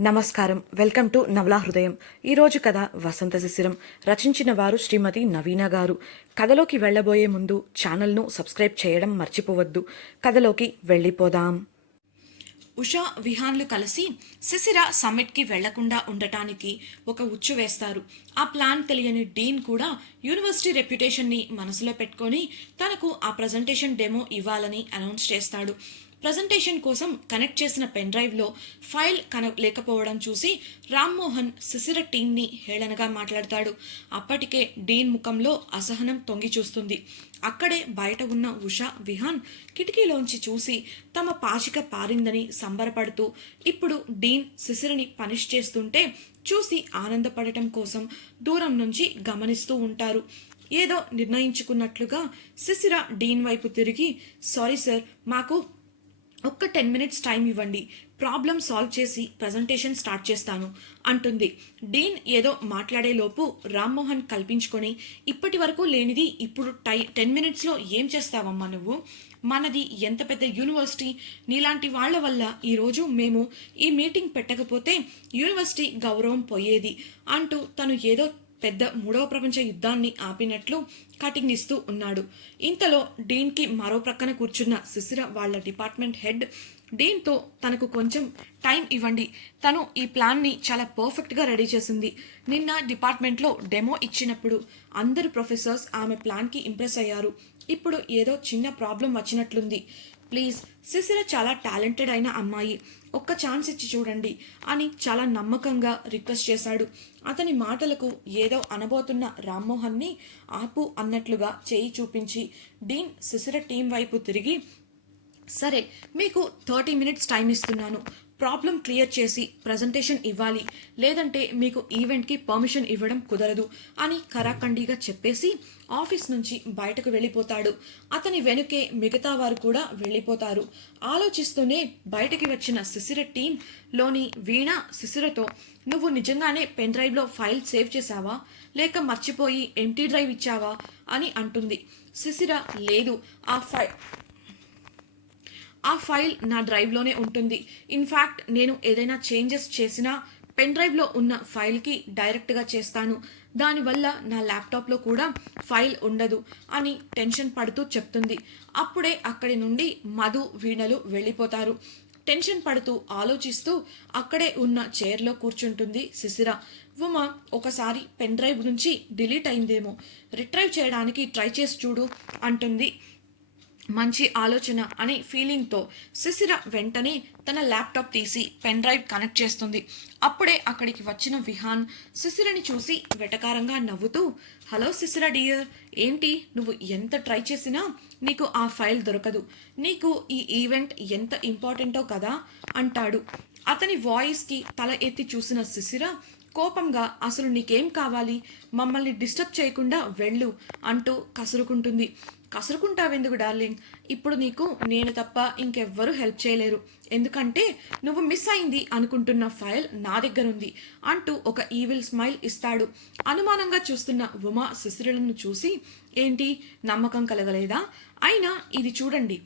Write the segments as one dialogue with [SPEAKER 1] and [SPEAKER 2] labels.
[SPEAKER 1] నమస్కారం. Welcome to నవలా హృదయం. ఈరోజు కథ వసంత శిశిరం. రచించిన వారు శ్రీమతి నవీన గారు. కథలోకి వెళ్ళబోయే ముందు ఛానల్ను సబ్స్క్రైబ్ చేయడం మర్చిపోవద్దు. కథలోకి వెళ్ళిపోదాం.
[SPEAKER 2] ఉషా విహాన్లు కలిసి శిశిర సమ్మిట్కి వెళ్ళకుండా ఉండటానికి ఒక ఉచ్చు వేస్తారు. ఆ ప్లాన్ తెలియని డీన్ కూడా యూనివర్సిటీ రెప్యుటేషన్ని మనసులో పెట్టుకొని తనకు ఆ ప్రజెంటేషన్ డెమో ఇవ్వాలని అనౌన్స్ చేస్తాడు. ప్రజెంటేషన్ కోసం కనెక్ట్ చేసిన పెన్ డ్రైవ్లో ఫైల్ కన లేకపోవడం చూసి రామ్మోహన్ శిశిర టీంని హేళనగా మాట్లాడతాడు. అప్పటికే డీన్ ముఖంలో అసహనం తొంగి చూస్తుంది. అక్కడే బయట ఉన్న ఉషా విహాన్ కిటికీలోంచి చూసి తమ పాచిక పారిందని సంబరపడుతూ ఇప్పుడు డీన్ శిశిరని పనిష్ చేస్తుంటే చూసి ఆనందపడటం కోసం దూరం నుంచి గమనిస్తూ ఉంటారు. ఏదో నిర్ణయించుకున్నట్లుగా శిశిర డీన్ వైపు తిరిగి సారీ సార్ మాకు ఒక్క టెన్ మినిట్స్ టైం ఇవ్వండి. ప్రాబ్లం సాల్వ్ చేసి ప్రజెంటేషన్ స్టార్ట్ చేస్తాను అంటుంది. డీన్ ఏదో మాట్లాడేలోపు రామ్మోహన్ కల్పించుకొని ఇప్పటి వరకు లేనిది ఇప్పుడు టై టెన్ మినిట్స్లో ఏం చేస్తావమ్మా నువ్వు? మనది ఎంత పెద్ద యూనివర్సిటీ? నీలాంటి వాళ్ళ వల్ల ఈరోజు మేము ఈ మీటింగ్ పెట్టకపోతే యూనివర్సిటీ గౌరవం పోయేది అంటూ తను ఏదో పెద్ద మూడవ ప్రపంచ యుద్ధాన్ని ఆపినట్లు కటింగ్ ఇస్తూ ఉన్నాడు. ఇంతలో డీన్కి మరో ప్రక్కన కూర్చున్న సుశిర వాళ్ళ డిపార్ట్మెంట్ హెడ్ డీన్తో తనకు కొంచెం టైం ఇవ్వండి. తను ఈ ప్లాన్ని చాలా పర్ఫెక్ట్గా రెడీ చేసింది. నిన్న డిపార్ట్మెంట్లో డెమో ఇచ్చినప్పుడు అందరు ప్రొఫెసర్స్ ఆమె ప్లాన్కి ఇంప్రెస్ అయ్యారు. ఇప్పుడు ఏదో చిన్న ప్రాబ్లం వచ్చినట్లుంది. ప్లీజ్ శిశిర చాలా టాలెంటెడ్ అయిన అమ్మాయి. ఒక్క ఛాన్స్ ఇచ్చి చూడండి అని చాలా నమ్మకంగా రిక్వెస్ట్ చేశాడు. అతని మాటలకు ఏదో అనబోతున్న రామ్మోహన్ని ఆపు అన్నట్లుగా చేయి చూపించి డీన్ శిశిర టీం వైపు తిరిగి సరే మీకు థర్టీ మినిట్స్ టైం ఇస్తున్నాను. ప్రాబ్లం క్లియర్ చేసి ప్రజెంటేషన్ ఇవ్వాలి. లేదంటే మీకు ఈవెంట్కి పర్మిషన్ ఇవ్వడం కుదరదు అని కరాఖండిగా చెప్పేసి ఆఫీస్ నుంచి బయటకు వెళ్ళిపోతాడు. అతని వెనుకే మిగతా వారు కూడా వెళ్ళిపోతారు. ఆలోచిస్తూనే బయటకి వచ్చిన శిశిర టీంలోని వీణ శిశిరతో నువ్వు నిజంగానే పెన్ డ్రైవ్లో ఫైల్ సేవ్ చేశావా? లేక మర్చిపోయి ఎంటీ డ్రైవ్ ఇచ్చావా? అని అంటుంది. శిశిర లేదు ఆ ఫైల్ ఆ ఫైల్ నా డ్రైవ్లోనే ఉంటుంది. ఇన్ఫ్యాక్ట్ నేను ఏదైనా చేంజెస్ చేసినా పెన్ డ్రైవ్లో ఉన్న ఫైల్కి డైరెక్ట్గా చేస్తాను. దానివల్ల నా ల్యాప్టాప్లో కూడా ఫైల్ ఉండదు అని టెన్షన్ పడుతూ చెప్తుంది. అప్పుడే అక్కడి నుండి మధు వీణలు వెళ్ళిపోతారు. టెన్షన్ పడుతూ ఆలోచిస్తూ అక్కడే ఉన్న చైర్లో కూర్చుంటుంది శిశిర. ఉమ ఒకసారి పెన్ డ్రైవ్ నుంచి డిలీట్ అయిందేమో. రిట్రైవ్ చేయడానికి ట్రై చేసి చూడు అంటుంది మంచి ఆలోచన అనే ఫీలింగ్తో శిశిర వెంటనే తన ల్యాప్టాప్ తీసి పెన్ డ్రైవ్ కనెక్ట్ చేస్తుంది. అప్పుడే అక్కడికి వచ్చిన విహాన్ శిశిరని చూసి వెటకారంగా నవ్వుతూ హలో శిశిర డియర్ ఏంటి? నువ్వు ఎంత ట్రై చేసినా నీకు ఆ ఫైల్ దొరకదు. నీకు ఈ ఈవెంట్ ఎంత ఇంపార్టెంటో కదా అంటాడు. అతని వాయిస్కి తల ఎత్తి చూసిన శిశిర కోపంగా అసలు నీకేం కావాలి? మమ్మల్ని డిస్టర్బ్ చేయకుండా వెళ్ళు అంటూ కసురుకుంటుంది. కసురుకుంటావెందుకు డార్లింగ్? ఇప్పుడు నీకు నేను తప్ప ఇంకెవ్వరూ హెల్ప్ చేయలేరు. ఎందుకంటే నువ్వు మిస్ అయింది అనుకుంటున్న ఫైల్ నా దగ్గర ఉంది అంటూ ఒక ఈవిల్ స్మైల్ ఇస్తాడు. అనుమానంగా చూస్తున్న ఉమా శిశిరులను చూసి ఏంటి? నమ్మకం కలగలేదా? అయినా ఇది చూడండి.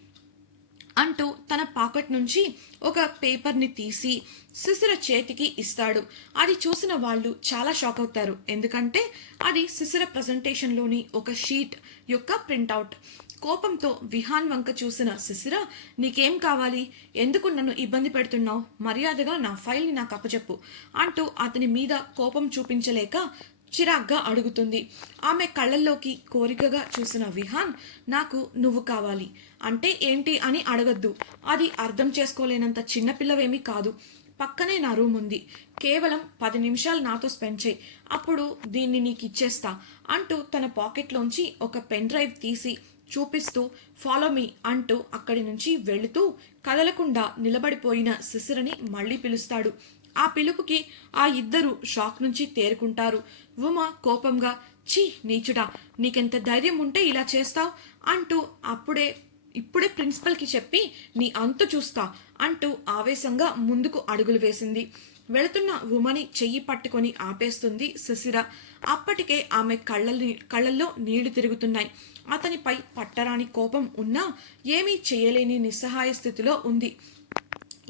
[SPEAKER 2] అంటూ తన పాకెట్ నుంచి ఒక పేపర్ని తీసి శిశిర చేతికి ఇస్తాడు. అది చూసిన వాళ్ళు చాలా షాక్ అవుతారు. ఎందుకంటే అది శిశిర ప్రజెంటేషన్లోని ఒక షీట్ యొక్క ప్రింటౌట్ కోపంతో విహాన్ వంక చూసిన శిశిర నీకేం కావాలి? ఎందుకు నన్ను ఇబ్బంది పెడుతున్నావు? మర్యాదగా నా ఫైల్ని నాకు అప్పచెప్పు అంటూ అతని మీద కోపం చూపించలేక చిరాగ్గా అడుగుతుంది. ఆమె కళ్ళల్లోకి కోరికగా చూసిన విహాన్ నాకు నువ్వు కావాలి. అంటే ఏంటి అని అడగద్దు. అది అర్థం చేసుకోలేనంత చిన్నపిల్లవేమీ కాదు. పక్కనే నా రూమ్ ఉంది. కేవలం పది నిమిషాలు నాతో స్పెండ్ చేయి. అప్పుడు దీన్ని నీకు ఇచ్చేస్తా అంటూ తన పాకెట్లోంచి ఒక పెన్ డ్రైవ్ తీసి చూపిస్తూ ఫాలో మీ అంటూ అక్కడి నుంచి వెళుతూ కదలకుండా నిలబడిపోయిన శిశిరని మళ్ళీ పిలుస్తాడు. ఆ పిలుపుకి ఆ ఇద్దరు షాక్ నుంచి తేరుకుంటారు. ఉమ కోపంగా ఛీ నీచుడా నీకెంత ధైర్యం ఉంటే ఇలా చేస్తావు? అంటూ అప్పుడే ఇప్పుడే ప్రిన్సిపల్కి చెప్పి నీ అంతు చూస్తా అంటూ ఆవేశంగా ముందుకు అడుగులు వేసింది. వెళుతున్న ఉమని చెయ్యి పట్టుకొని ఆపేస్తుంది శిశిర అప్పటికే ఆమె కళ్ళని కళ్ళల్లో నీళ్ళు తిరుగుతున్నాయి. అతనిపై పట్టరాని కోపం ఉన్నా ఏమీ చేయలేని నిస్సహాయ స్థితిలో ఉంది.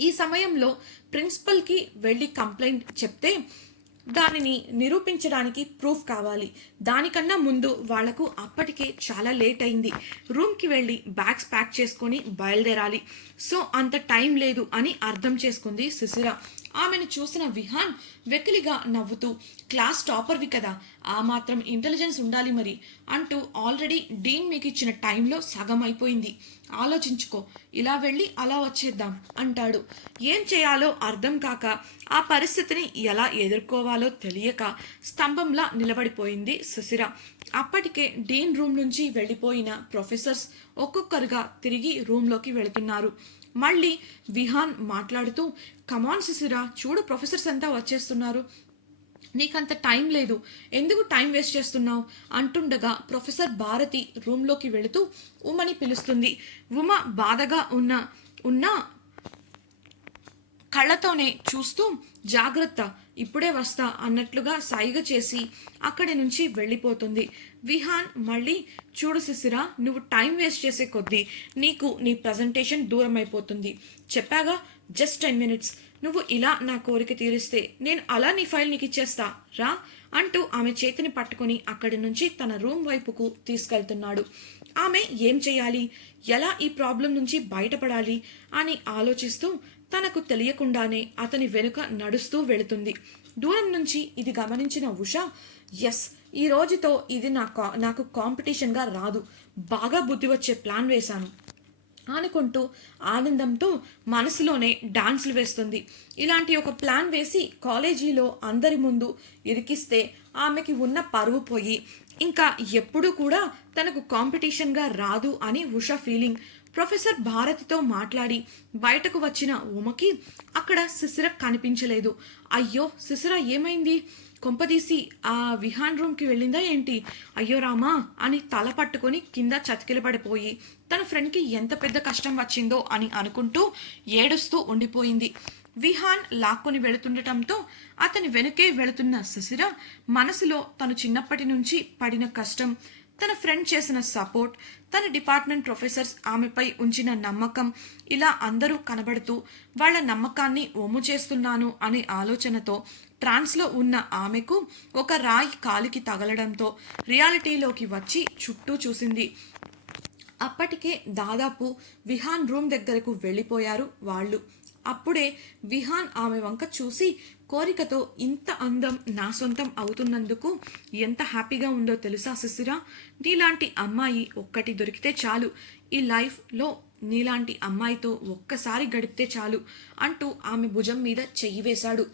[SPEAKER 2] ఈ సమయంలో ప్రిన్సిపల్కి వెళ్ళి కంప్లైంట్ చెప్తే దానిని నిరూపించడానికి ప్రూఫ్ కావాలి. దానికన్నా ముందు వాళ్ళకు అప్పటికే చాలా లేట్ అయింది. రూమ్కి వెళ్ళి బ్యాగ్స్ ప్యాక్ చేసుకొని బయలుదేరాలి. సో అంత టైం లేదు అని అర్థం చేసుకుంది శిశిర ఆమెను చూసిన విహాన్ వెకిలిగా నవ్వుతూ క్లాస్ టాపర్వి కదా ఆ మాత్రం ఇంటెలిజెన్స్ ఉండాలి మరి అంటూ ఆల్రెడీ డీన్ మీకు ఇచ్చిన టైంలో సగం అయిపోయింది ఆలోచించుకో ఇలా వెళ్ళి అలా వచ్చేద్దాం అంటాడు. ఏం చేయాలో అర్థం కాక ఆ పరిస్థితిని ఎలా ఎదుర్కోవాలో తెలియక స్తంభంలా నిలబడిపోయింది సుశిర. అప్పటికే డీన్ రూమ్ నుంచి వెళ్ళిపోయిన ప్రొఫెసర్స్ ఒక్కొక్కరుగా తిరిగి రూమ్లోకి వెళుతున్నారు. మళ్ళీ విహాన్ మాట్లాడుతూ కమాన్ సిసిరా చూడు ప్రొఫెసర్స్ అంతా వచ్చేస్తున్నారు. నీకంత టైం లేదు. ఎందుకు టైం వేస్ట్ చేస్తున్నావు? అంటుండగా ప్రొఫెసర్ భారతి రూమ్లోకి వెళుతూ ఉమని పిలుస్తుంది. ఉమ బాధగా ఉన్న ఉన్న కళ్ళతోనే చూస్తూ జాగ్రత్త ఇప్పుడే వస్తా అన్నట్లుగా సైగ చేసి అక్కడి నుంచి వెళ్ళిపోతుంది. విహాన్ మళ్ళీ చూడు సిసిరా నువ్వు టైం వేస్ట్ చేసే కొద్దీ నీకు నీ ప్రజెంటేషన్ దూరం అయిపోతుంది చెప్పాగా జస్ట్ టెన్ మినిట్స్. నువ్వు ఇలా నా కోరిక తీరిస్తే నేను అలా నీ ఫైల్ నీకు ఇచ్చేస్తా. రా అంటూ ఆమె చేతిని పట్టుకొని అక్కడి నుంచి తన రూమ్ వైపుకు తీసుకెళ్తున్నాడు. ఆమె ఏం చేయాలి ఎలా ఈ ప్రాబ్లం నుంచి బయటపడాలి? అని ఆలోచిస్తూ తనకు తెలియకుండానే అతని వెనుక నడుస్తూ వెళుతుంది. దూరం నుంచి ఇది గమనించిన ఉష ఎస్ ఈ రోజుతో ఇది నా కా- నాకు కాంపిటీషన్గా రాదు. బాగా బుద్ధి వచ్చే ప్లాన్ వేశాను. అనుకుంటూ ఆనందంతో మనసులోనే డాన్సులు వేస్తుంది. ఇలాంటి ఒక ప్లాన్ వేసి కాలేజీలో అందరి ముందు ఇరికిస్తే ఆమెకి ఉన్న పరువు పోయి ఇంకా ఎప్పుడూ కూడా తనకు కాంపిటీషన్గా రాదు అని ఉష ఫీలింగ్. ప్రొఫెసర్ భారతితో మాట్లాడి బయటకు వచ్చిన ఉమకి అక్కడ సిసిర కనిపించలేదు. అయ్యో సిసిర ఏమైంది? కొంపదీసి ఆ విహాన్ రూమ్కి వెళ్ళిందా ఏంటి? అయ్యో రామా అని తల పట్టుకొని కింద చతికిలబడిపోయి తన ఫ్రెండ్కి ఎంత పెద్ద కష్టం వచ్చిందో అని అనుకుంటూ ఏడుస్తూ ఉండిపోయింది. విహాన్ లాక్కొని వెళుతుండటంతో అతని వెనుకే వెళుతున్న శిశిర మనసులో తను చిన్నప్పటి నుంచి పడిన కష్టం తన ఫ్రెండ్ చేసిన సపోర్ట్ తన డిపార్ట్మెంట్ ప్రొఫెసర్స్ ఆమెపై ఉంచిన నమ్మకం ఇలా అందరూ కనబడుతూ వాళ్ళ నమ్మకాన్ని ఒమ్ము చేస్తున్నాను అనే ఆలోచనతో ట్రాన్స్లో ఉన్న ఆమెకు ఒక రాయి కాలికి తగలడంతో రియాలిటీలోకి వచ్చి చుట్టూ చూసింది. అప్పటికే దాదాపు విహాన్ రూమ్ దగ్గరకు వెళ్ళిపోయారు వాళ్ళు. అప్పుడే విహాన్ ఆమె వంక చూసి కోరికతో ఇంత అందం నా సొంతం అవుతున్నందుకు ఎంత హ్యాపీగా ఉందో తెలుసా శిశిరా నీలాంటి అమ్మాయి ఒక్కటి దొరికితే చాలు. ఈ లైఫ్లో నీలాంటి అమ్మాయితో ఒక్కసారి గడిపితే చాలు అంటూ ఆమె భుజం మీద చెయ్యి వేశాడు.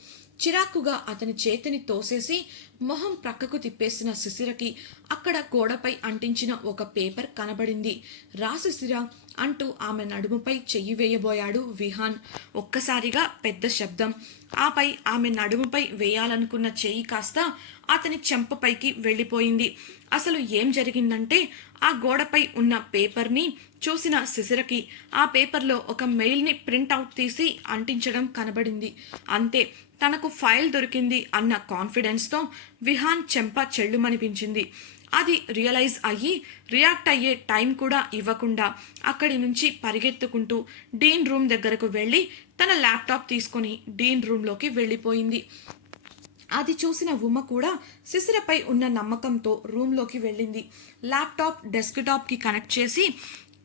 [SPEAKER 2] చిరాకుగా అతని చేతిని తోసేసి మొహం ప్రక్కకు తిప్పేసిన శిశిరకి అక్కడ గోడపై అంటించిన ఒక పేపర్ కనబడింది. రా శిశిర అంటూ ఆమె నడుముపై చెయ్యి వేయబోయాడు విహాన్. ఒక్కసారిగా పెద్ద శబ్దం. ఆపై ఆమె నడుముపై వేయాలనుకున్న చెయ్యి కాస్త అతని చెంపపైకి వెళ్ళిపోయింది. అసలు ఏం జరిగిందంటే ఆ గోడపై ఉన్న పేపర్ని చూసిన శిశిరకి ఆ పేపర్లో ఒక మెయిల్ని ప్రింట్అవుట్ తీసి అంటించడం కనబడింది. అంతే తనకు ఫైల్ దొరికింది అన్న కాన్ఫిడెన్స్తో విహాన్ చెంప చెల్లుమనిపించింది. అది రియలైజ్ అయ్యి రియాక్ట్ అయ్యే టైం కూడా ఇవ్వకుండా అక్కడి నుంచి పరిగెత్తుకుంటూ డీన్ రూమ్ దగ్గరకు వెళ్ళి తన ల్యాప్టాప్ తీసుకొని డీన్ రూమ్లోకి వెళ్ళిపోయింది. అది చూసిన ఉమ కూడా శిశిరపై ఉన్న నమ్మకంతో రూమ్లోకి వెళ్ళింది. ల్యాప్టాప్ డెస్క్టాప్కి కనెక్ట్ చేసి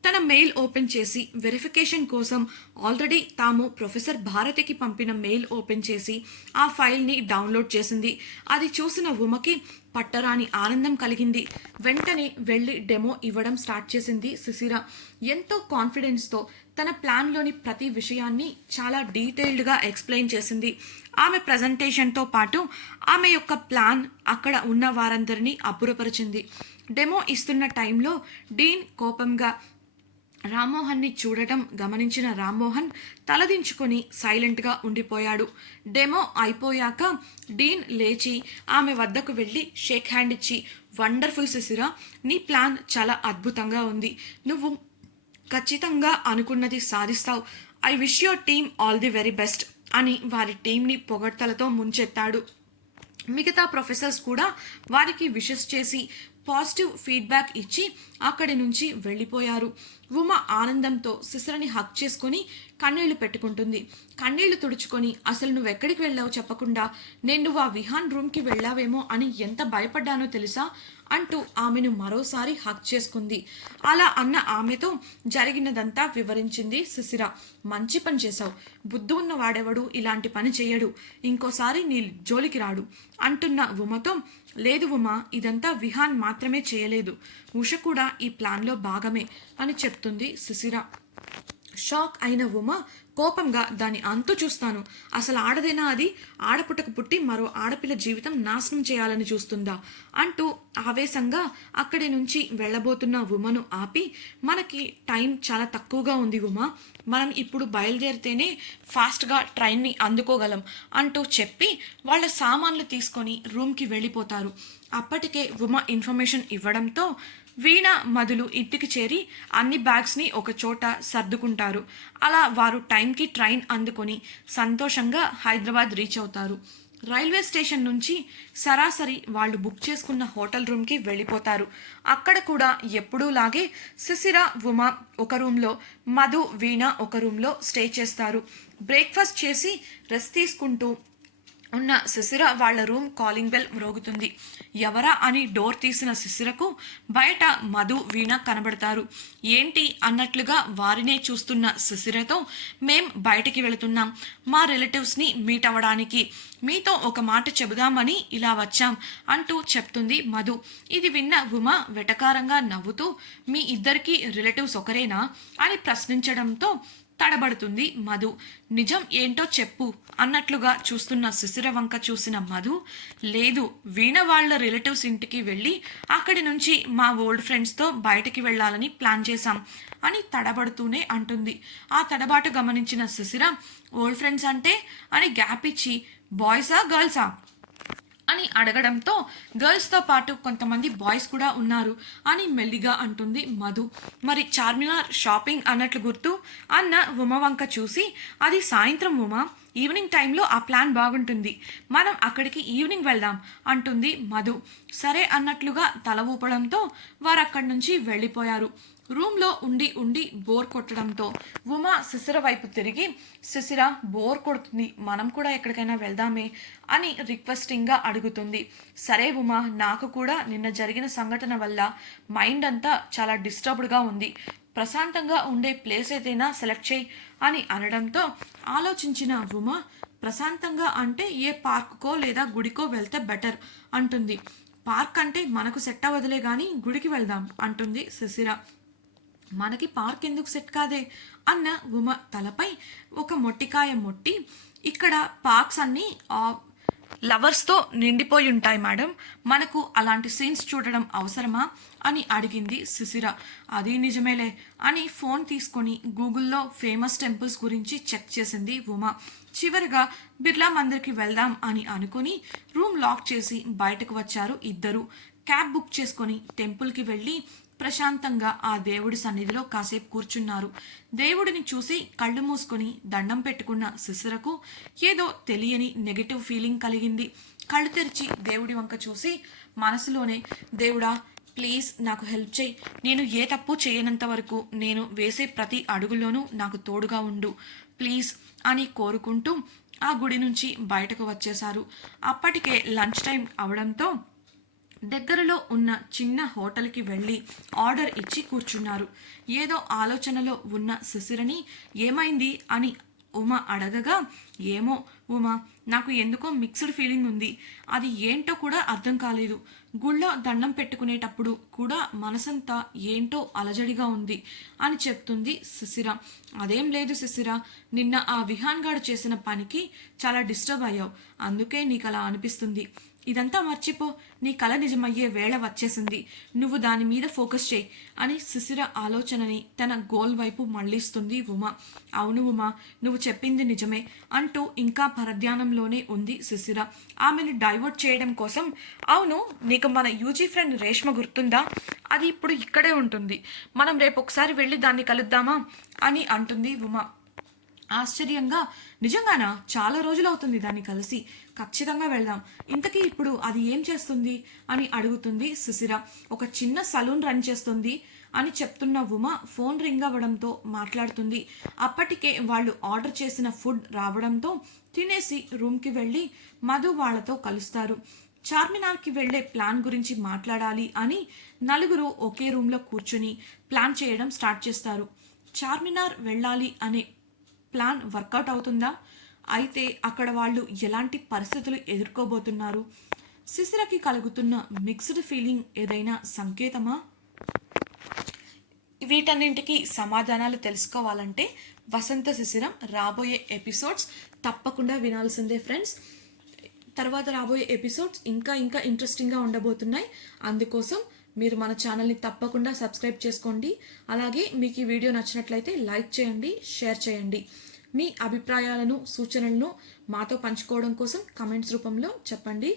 [SPEAKER 2] తన మెయిల్ ఓపెన్ చేసి వెరిఫికేషన్ కోసం ఆల్రెడీ తాము ప్రొఫెసర్ భారతికి పంపిన మెయిల్ ఓపెన్ చేసి ఆ ఫైల్ని డౌన్లోడ్ చేసింది. అది చూసిన ఉమకి పట్టరాని ఆనందం కలిగింది. వెంటనే వెళ్ళి డెమో ఇవ్వడం స్టార్ట్ చేసింది సుశీర ఎంతో కాన్ఫిడెన్స్తో తన ప్లాన్లోని ప్రతి విషయాన్ని చాలా డీటెయిల్డ్గా ఎక్స్ప్లెయిన్ చేసింది. ఆమె ప్రజెంటేషన్తో పాటు ఆమె యొక్క ప్లాన్ అక్కడ ఉన్న వారందరినీ అబ్బురపరిచింది డెమో ఇస్తున్న టైంలో డీన్ కోపంగా రామ్మోహన్ని చూడటం గమనించిన రామ్మోహన్ తలదించుకొని సైలెంట్గా ఉండిపోయాడు. డెమో అయిపోయాక డీన్ లేచి ఆమె వద్దకు వెళ్ళి షేక్ హ్యాండ్ ఇచ్చి వండర్ఫుల్ సిసిరా నీ ప్లాన్ చాలా అద్భుతంగా ఉంది. నువ్వు ఖచ్చితంగా అనుకున్నది సాధిస్తావు. I wish your team all the very best అని వారి టీంని పొగడ్తలతో ముంచెత్తాడు. మిగతా ప్రొఫెసర్స్ కూడా వారికి విషెస్ చేసి పాజిటివ్ ఫీడ్బ్యాక్ ఇచ్చి అక్కడి నుంచి వెళ్ళిపోయారు. ఉమ ఆనందంతో శిశిరని హక్ చేసుకొని కన్నీళ్ళు పెట్టుకుంటుంది. కన్నీళ్ళు తుడుచుకొని అసలు నువ్వు ఎక్కడికి వెళ్ళావు చెప్పకుండా? నేను నువ్వు ఆ విహాన్ రూమ్కి వెళ్ళావేమో అని ఎంత భయపడ్డానో తెలుసా? అంటూ ఆమెను మరోసారి హక్ చేసుకుంది. అలా అన్న ఆమెతో జరిగినదంతా వివరించింది శిశిర మంచి పని చేశావు. బుద్ధి ఉన్న వాడెవడు? ఇలాంటి పని చేయడు ఇంకోసారి నీ జోలికి రాడు అంటున్న ఉమతో లేదు ఉమా ఇదంతా విహాన్ మాత్రమే చేయలేదు. ఉష కూడా ఈ ప్లాన్లో భాగమే అని చెప్తుంది శిశిర షాక్ అయిన ఉమ కోపంగా దాని అంతు చూస్తాను. అసలు ఆడదేనా అది? ఆడపుట్టకు పుట్టి మరో ఆడపిల్ల జీవితం నాశనం చేయాలని చూస్తుందా? అంటూ ఆవేశంగా అక్కడి నుంచి వెళ్ళబోతున్న ఉమను ఆపి మనకి టైం చాలా తక్కువగా ఉంది ఉమ. మనం ఇప్పుడు బయలుదేరితేనే ఫాస్ట్గా ట్రైన్ని అందుకోగలం అంటూ చెప్పి వాళ్ళ సామాన్లు తీసుకొని రూమ్కి వెళ్ళిపోతారు. అప్పటికే ఉమ ఇన్ఫర్మేషన్ ఇవ్వడంతో వీణ మధులు ఇంటికి చేరి అన్ని బ్యాగ్స్ని ఒక చోట సర్దుకుంటారు. అలా వారు టైంకి ట్రైన్ అందుకొని సంతోషంగా హైదరాబాద్ రీచ్ అవుతారు. రైల్వే స్టేషన్ నుంచి సరాసరి వాళ్ళు బుక్ చేసుకున్న హోటల్ రూమ్కి వెళ్ళిపోతారు. అక్కడ కూడా ఎప్పుడూలాగే శిశిర ఉమా ఒక రూమ్లో మధు వీణ ఒక రూమ్లో స్టే చేస్తారు. బ్రేక్ఫాస్ట్ చేసి రెస్ట్ తీసుకుంటూ ఉన్న శిశిర వాళ్ళ రూమ్ కాలింగ్ బెల్ మ్రోగుతుంది. ఎవరా అని డోర్ తీసిన శిశిరకు బయట మధు వీణ కనబడతారు. ఏంటి అన్నట్లుగా వారినే చూస్తున్న శిశిరతో మేం బయటికి వెళుతున్నాం. మా రిలేటివ్స్ని మీట్ అవ్వడానికి. మీతో ఒక మాట చెబుదామని ఇలా వచ్చాం అంటూ చెప్తుంది మధు. ఇది విన్న ఉమ వెటకారంగా నవ్వుతూ మీ ఇద్దరికీ రిలేటివ్స్ ఒకరేనా అని ప్రశ్నించడంతో తడబడుతుంది మధు. నిజం ఏంటో చెప్పు అన్నట్లుగా చూస్తున్న శిశిర వంక చూసిన మధు. లేదు వీణ వాళ్ళ రిలేటివ్స్ ఇంటికి వెళ్ళి అక్కడి నుంచి మా ఓల్డ్ ఫ్రెండ్స్తో బయటికి వెళ్ళాలని ప్లాన్ చేశాం అని తడబడుతూనే అంటుంది. ఆ తడబాటు గమనించిన శిశిర ఓల్డ్ ఫ్రెండ్స్ అంటే? అని గ్యాప్ ఇచ్చి బాయ్సా గర్ల్సా? అని అడగడంతో గర్ల్స్తో పాటు కొంతమంది బాయ్స్ కూడా ఉన్నారు అని మెల్లిగా అంటుంది మధు. మరి చార్మినార్ షాపింగ్ అన్నట్లు గుర్తు అన్న ఉమ వంక చూసి అది సాయంత్రం ఉమ ఈవినింగ్ టైంలో ఆ ప్లాన్ బాగుంటుంది. మనం అక్కడికి ఈవినింగ్ వెళ్దాం అంటుంది మధు. సరే అన్నట్లుగా తల ఊపడంతో వారు అక్కడి నుంచి వెళ్ళిపోయారు. రూమ్లో ఉండి ఉండి బోర్ కొట్టడంతో ఉమా శిశిర వైపు తిరిగి శిశిర బోర్ కొడుతుంది. మనం కూడా ఎక్కడికైనా వెళ్దామే అని రిక్వెస్టింగ్గా అడుగుతుంది. సరే ఉమా నాకు కూడా నిన్న జరిగిన సంఘటన వల్ల మైండ్ అంతా చాలా డిస్టర్బ్డ్గా ఉంది. ప్రశాంతంగా ఉండే ప్లేస్ ఏదైనా సెలెక్ట్ చేయి అని అనడంతో ఆలోచించిన ఉమా ప్రశాంతంగా అంటే ఏ పార్క్కో లేదా గుడికో వెళ్తే బెటర్ అంటుంది. పార్క్ అంటే మనకు సెట్ అవ్వదులే కానీ గుడికి వెళ్దాం అంటుంది శశిర మనకి పార్క్ ఎందుకు సెట్ కాదే? అన్న ఉమ తలపై ఒక మొట్టికాయ మొట్టి ఇక్కడ పార్క్స్ అన్నీ లవర్స్తో నిండిపోయి ఉంటాయి మేడం. మనకు అలాంటి సీన్స్ చూడడం అవసరమా? అని అడిగింది శిశిర అది నిజమేలే అని ఫోన్ తీసుకొని గూగుల్లో ఫేమస్ టెంపుల్స్ గురించి చెక్ చేసింది ఉమా. చివరిగా బిర్లా మందిర్కి వెళ్దాం అని అనుకుని రూమ్ లాక్ చేసి బయటకు వచ్చారు ఇద్దరు. క్యాబ్ బుక్ చేసుకొని టెంపుల్కి వెళ్ళి ప్రశాంతంగా ఆ దేవుడి సన్నిధిలో కాసేపు కూర్చున్నారు. దేవుడిని చూసి కళ్ళు మూసుకొని దండం పెట్టుకున్న శిశిరకు ఏదో తెలియని నెగటివ్ ఫీలింగ్ కలిగింది. కళ్ళు తెరిచి దేవుడి వంక చూసి మనసులోనే దేవుడా ప్లీజ్ నాకు హెల్ప్ చేయి. నేను ఏ తప్పు చేయనంత వరకు నేను వేసే ప్రతి అడుగులోనూ నాకు తోడుగా ఉండు. ప్లీజ్ అని కోరుకుంటూ ఆ గుడి నుంచి బయటకు వచ్చేశారు. అప్పటికే లంచ్ టైం అవడంతో దగ్గరలో ఉన్న చిన్న హోటల్కి వెళ్ళి ఆర్డర్ ఇచ్చి కూర్చున్నారు. ఏదో ఆలోచనలో ఉన్న సుశిరని ఏమైంది? అని ఉమ అడగగా ఏమో ఉమ నాకు ఎందుకో మిక్స్డ్ ఫీలింగ్ ఉంది. అది ఏంటో కూడా అర్థం కాలేదు. గుళ్ళో దండం పెట్టుకునేటప్పుడు కూడా మనసంతా ఏంటో అలజడిగా ఉంది అని చెప్తుంది సుశిర. అదేం లేదు సుశిర. నిన్న ఆ విహాన్ గాడు చేసిన పనికి చాలా డిస్టర్బ్ అయ్యావు. అందుకే నీకు అలా అనిపిస్తుంది. ఇదంతా మర్చిపో నీ కళ నిజమయ్యే వేళ వచ్చేసింది. నువ్వు దాని మీద ఫోకస్ చేయి అని శిశిర ఆలోచనని తన గోల్ వైపు మళ్ళిస్తుంది ఉమ. అవును ఉమా నువ్వు చెప్పింది నిజమే అంటూ ఇంకా పరధ్యానంలోనే ఉంది శిశిర ఆమెను డైవర్ట్ చేయడం కోసం అవును నీకు మన యూజీ ఫ్రెండ్ రేష్మ గుర్తుందా? అది ఇప్పుడు ఇక్కడే ఉంటుంది. మనం రేపు ఒకసారి వెళ్ళి దాన్ని కలుద్దామా? అని అంటుంది ఉమా. ఆశ్చర్యంగా నిజంగానా? చాలా రోజులు అవుతుంది దాన్ని కలిసి. ఖచ్చితంగా వెళ్దాం. ఇంతకీ ఇప్పుడు అది ఏం చేస్తుంది? అని అడుగుతుంది సుశిర. ఒక చిన్న సలూన్ రన్ చేస్తుంది అని చెప్తున్న ఉమ ఫోన్ రింగ్ అవ్వడంతో మాట్లాడుతుంది. అప్పటికే వాళ్ళు ఆర్డర్ చేసిన ఫుడ్ రావడంతో తినేసి రూమ్కి వెళ్ళి మధు వాళ్ళతో కలుస్తారు. చార్మినార్కి వెళ్ళే ప్లాన్ గురించి మాట్లాడాలి అని నలుగురు ఒకే రూమ్లో కూర్చుని ప్లాన్ చేయడం స్టార్ట్ చేస్తారు. చార్మినార్ వెళ్ళాలి అనే ప్లాన్ వర్కౌట్ అవుతుందా? అయితే అక్కడ వాళ్ళు ఎలాంటి పరిస్థితులు ఎదుర్కోబోతున్నారు? శిశిరకి కలుగుతున్న మిక్స్డ్ ఫీలింగ్ ఏదైనా సంకేతమా? వీటన్నింటికి సమాధానాలు తెలుసుకోవాలంటే వసంత శిశిరం రాబోయే ఎపిసోడ్స్ తప్పకుండా వినాల్సిందే ఫ్రెండ్స్ తర్వాత రాబోయే ఎపిసోడ్స్ ఇంకా ఇంకా ఇంట్రెస్టింగ్గా ఉండబోతున్నాయి. అందుకోసం మీరు మన ఛానల్ని తప్పకుండా సబ్స్క్రైబ్ చేసుకోండి. అలాగే మీకు ఈ వీడియో నచ్చినట్లయితే లైక్ చేయండి షేర్ చేయండి. మీ అభిప్రాయాలను సూచనలను మాతో పంచుకోవడం కోసం కమెంట్స్ రూపంలో చెప్పండి.